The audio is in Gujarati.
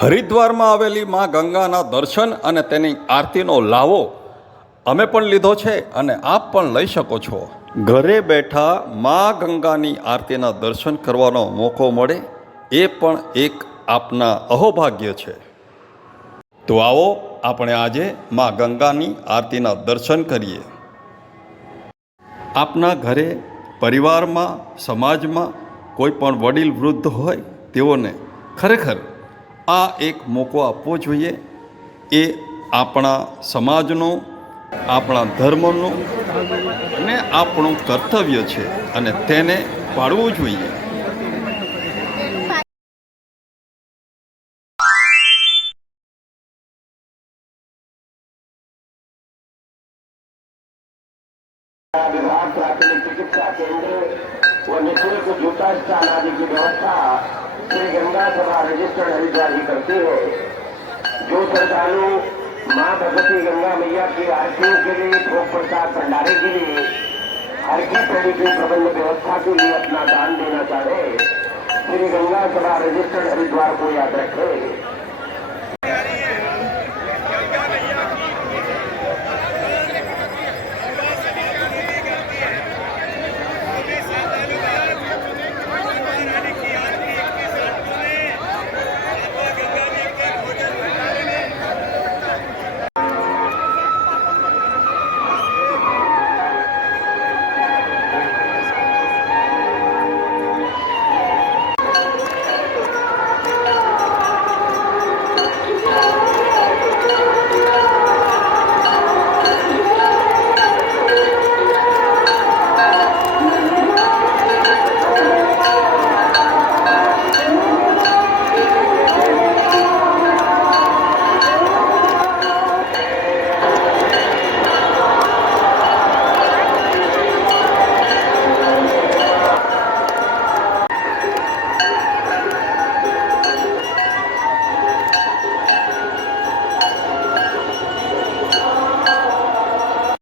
હરિદ્વારમાં આવેલી મા ગંગાના દર્શન અને તેની આરતીનો લાવો અમે પણ લીધો છે અને આપ પણ લઈ શકો છો. ઘરે બેઠા મા ગંગાની આરતીના દર્શન કરવાનો મોકો મળે એ પણ એક આપના અહોભાગ્ય છે. તો આવો આપણે આજે મા ગંગાની આરતીના દર્શન કરીએ. આપના ઘરે પરિવારમાં સમાજમાં કોઈ પણ વડીલ વૃદ્ધ હોય તેઓને ખરેખર આ એક મોકો આપવો જોઈએ. એ આપણા સમાજનો, આપણા ધર્મનો અને આપણું કર્તવ્ય છે અને તેને પાળવું જોઈએ. विभाग प्राथमिक चिकित्सा केंद्र व निःशुल्क जूता स्टाल आदि की व्यवस्था श्री गंगा सभा रजिस्टर्ड हरिद्वार ही करती है. जो श्रद्धालु मां भगवती गंगा मैया की आरतियों के लिए, भोग प्रसाद भंडारे के लिए, हर की पेड़ी की प्रबंध व्यवस्था के लिए अपना दान देना चाहे, श्री गंगा सभा रजिस्टर्ड हरिद्वार को याद रखें.